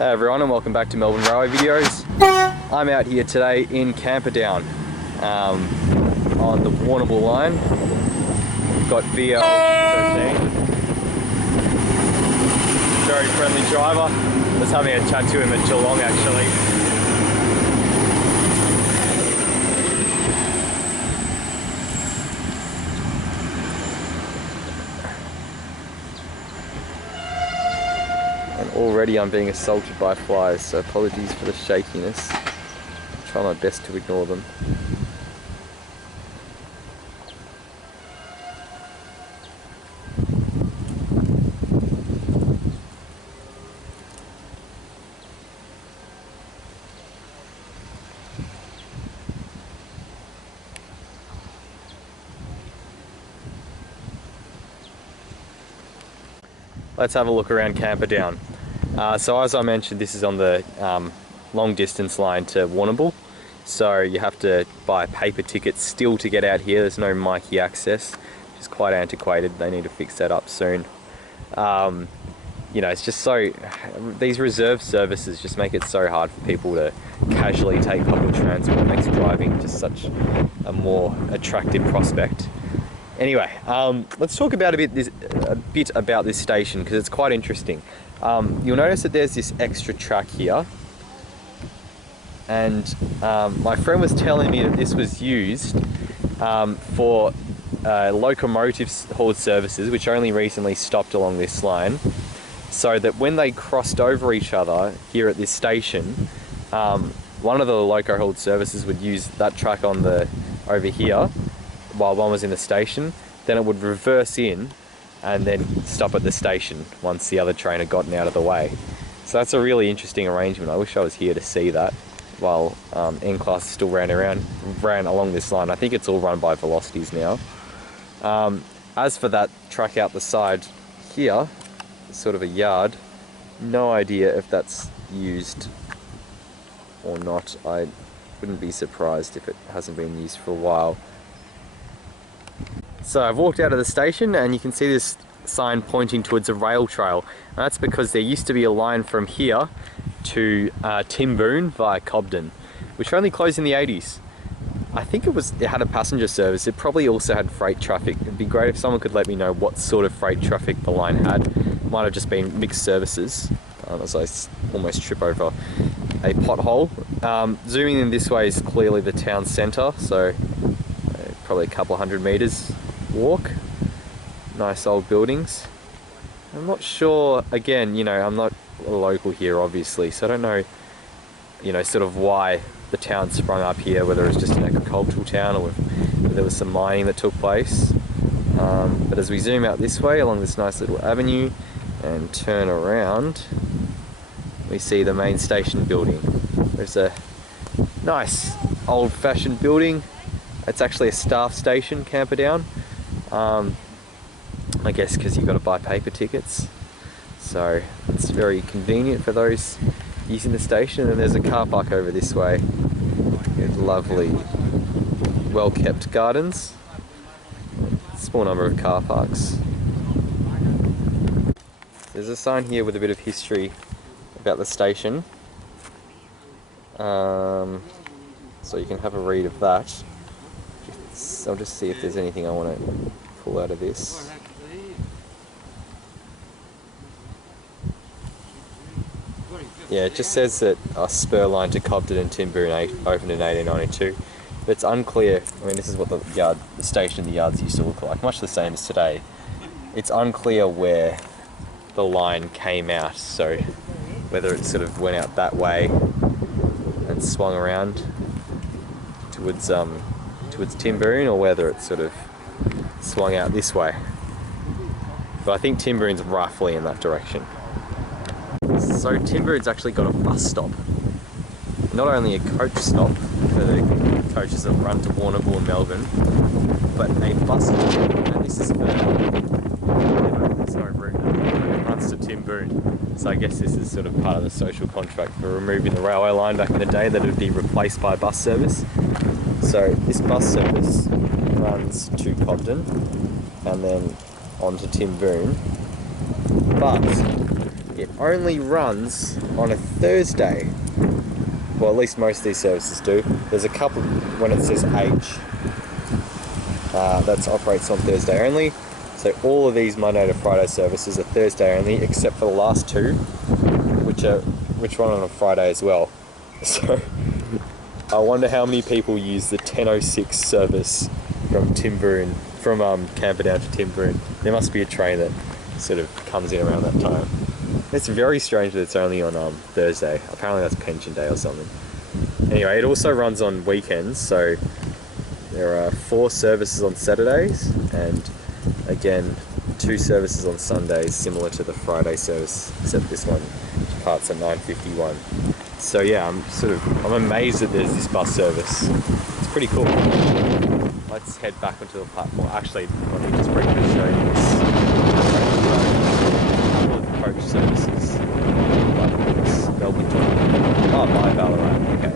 Hey everyone, and welcome back to Melbourne Railway Videos. I'm out here today in Camperdown on the Warrnambool line. We've got VL13. Very friendly driver. I was having a chat to him at Geelong actually. Already I'm being assaulted by flies, so apologies for the shakiness. I'll try my best to ignore them. Let's have a look around Camperdown. So as I mentioned, this is on the long distance line to Warrnambool, so you have to buy paper tickets still to get out here. There's no Mikey access, which is quite antiquated. They need to fix that up soon. You know, it's just so, these reserve services just make it so hard for people to casually take public transport. It makes driving just such a more attractive prospect. Anyway, let's talk about a bit about this station, because it's quite interesting. You'll notice that there's this extra track here, and my friend was telling me that this was used for locomotive hauled services, which only recently stopped along this line, so that when they crossed over each other here at this station, one of the loco hauled services would use that track on the over here while one was in the station, then it would reverse in and then stop at the station once the other train had gotten out of the way. So that's a really interesting arrangement. I wish I was here to see that while N-Class still ran along this line. I think it's all run by Velocities now. As for that track out the side here, sort of a yard, no idea if that's used or not. I wouldn't be surprised if it hasn't been used for a while. So I've walked out of the station and you can see this sign pointing towards a rail trail, and that's because there used to be a line from here to Timboon via Cobden, which only closed in the 80s. I think it had a passenger service. It probably also had freight traffic. It'd be great if someone could let me know what sort of freight traffic the line had. It might have just been mixed services, as I almost trip over a pothole. Zooming in this way is clearly the town centre, so probably a couple hundred metres walk. Nice old buildings. I'm not sure, again, you know, I'm not a local here obviously, so I don't know, you know, sort of why the town sprung up here, whether it was just an agricultural town or if there was some mining that took place. But as we zoom out this way along this nice little avenue and turn around, we see the main station building. There's a nice old-fashioned building. It's actually a staff station, Camperdown. I guess because you've got to buy paper tickets. So it's very convenient for those using the station. And there's a car park over this way with lovely, well-kept gardens. Small number of car parks. There's a sign here with a bit of history about the station. So you can have a read of that. I'll just see if there's anything I want to pull out of this. Yeah, it just says that a spur line to Cobden and Timboon opened in 1892. But it's unclear. I mean, this is what the station and the yards used to look like, much the same as today. It's unclear where the line came out, so whether it sort of went out that way and swung around towards Timboon, or whether it sort of swung out this way. But I think Timboon's roughly in that direction. So Timboon's actually got a bus stop. Not only a coach stop for the coaches that run to Warrnambool and Melbourne, but a bus stop. And this is for there's no route. It runs to Timboon. So I guess this is sort of part of the social contract for removing the railway line back in the day, that it would be replaced by bus service. So this bus service runs to Cobden and then on to Timboon, but it only runs on a Thursday. Well, at least most of these services do. There's a couple when it says H that operates on Thursday only. So all of these Monday to Friday services are Thursday only, except for the last two, which run on a Friday as well. So I wonder how many people use the 10:06 service from Timboon, from Camperdown to Timboon. There must be a train that sort of comes in around that time. It's very strange that it's only on Thursday. Apparently that's pension day or something. Anyway, it also runs on weekends, so there are 4 services on Saturdays, and again 2 services on Sundays, similar to the Friday service, except this one departs at 9:51. So yeah, I'm amazed that there's this bus service. It's pretty cool. Let's head back onto the platform. Actually, let me just briefly show you this. A couple of coach services. Melbourne to by Ballarat. Okay.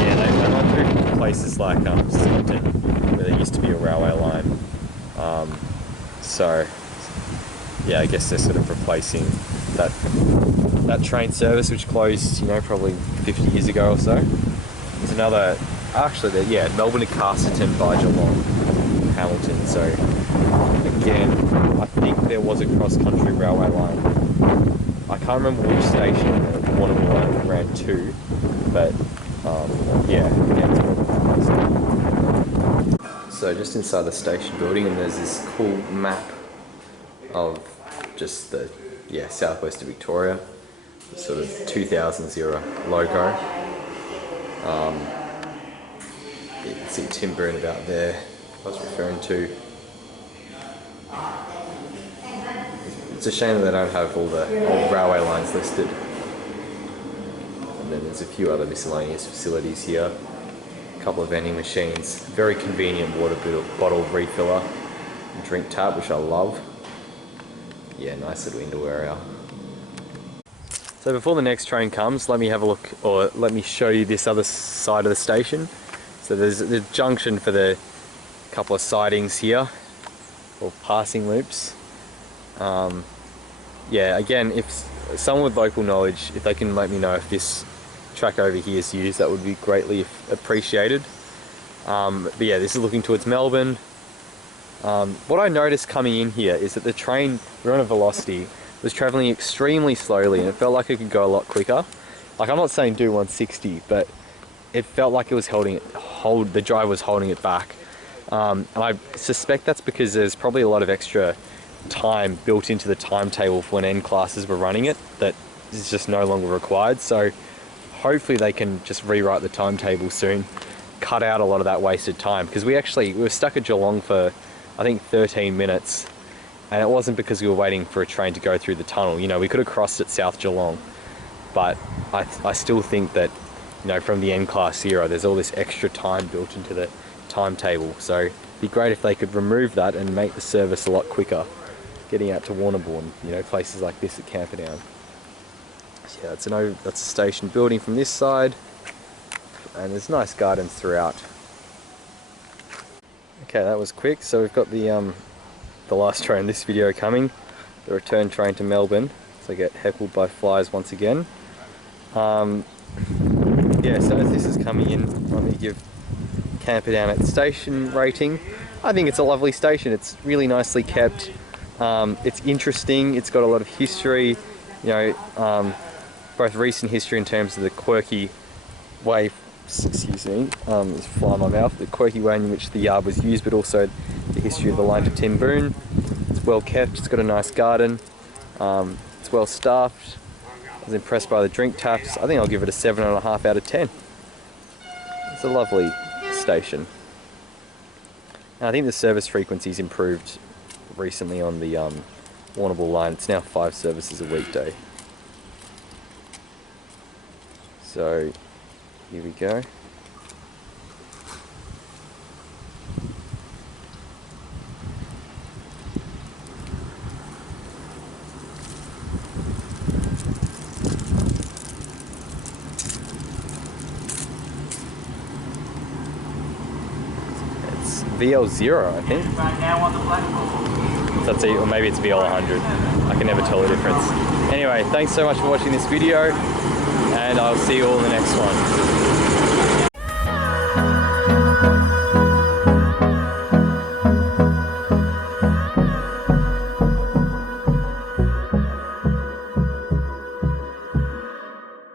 Yeah, they run through places like Sydney, where there used to be a railway line. So yeah, I guess they're sort of replacing that train service which closed, probably 50 years ago or so. There's another, actually, Melbourne to Casterton by Geelong, Hamilton. So again, I think there was a cross-country railway line. I can't remember which station the Warrnambool line ran to, but again, it's probably. So just inside the station building, and there's this cool map of just the southwest of Victoria, the sort of 2000s era logo. You can see Timboon about there. I was referring to. It's a shame that they don't have all the old railway lines listed. And then there's a few other miscellaneous facilities here. A couple of vending machines, very convenient water bottle refiller, drink tap, which I love. Yeah, nice little indoor area. So before the next train comes, let me have a look, or let me show you this other side of the station. So there's the junction for the couple of sidings here, or passing loops. Again, if someone with local knowledge, if they can let me know if this track over here is used, that would be greatly appreciated. But yeah, this is looking towards Melbourne. What I noticed coming in here is that the train, we're on a velocity, was travelling extremely slowly, and it felt like it could go a lot quicker. Like, I'm not saying do 160, but it felt like it was the driver was holding it back. And I suspect that's because there's probably a lot of extra time built into the timetable for when N classes were running it that is just no longer required. So hopefully they can just rewrite the timetable soon, cut out a lot of that wasted time, because we were stuck at Geelong for I think 13 minutes, and it wasn't because we were waiting for a train to go through the tunnel. We could have crossed at South Geelong, but I still think that from the N class era there's all this extra time built into the timetable, so it'd be great if they could remove that and make the service a lot quicker getting out to Warrnambool and places like this at Camperdown. So yeah, that's a station building from this side, and there's nice gardens throughout. Okay, that was quick. So we've got the last train in this video coming, the return train to Melbourne. So I get heckled by flies once again. So as this is coming in, let me give Camperdown its station rating. I think it's a lovely station. It's really nicely kept. It's interesting. It's got a lot of history. Both recent history in terms of the quirky way. Excuse me, it's fly in my mouth. The quirky way in which the yard was used, but also the history of the line to Timboon. It's well kept. It's got a nice garden. It's well staffed. I was impressed by the drink taps. I think I'll give it a 7.5 out of 10. It's a lovely station. And I think the service frequency's improved recently on the Warrnambool line. It's now 5 services a weekday. So here we go. It's VL0, I think. Right now on the platform. that's it, or maybe it's BL100. I can never tell the difference. Anyway, thanks so much for watching this video, and I'll see you all in the next one.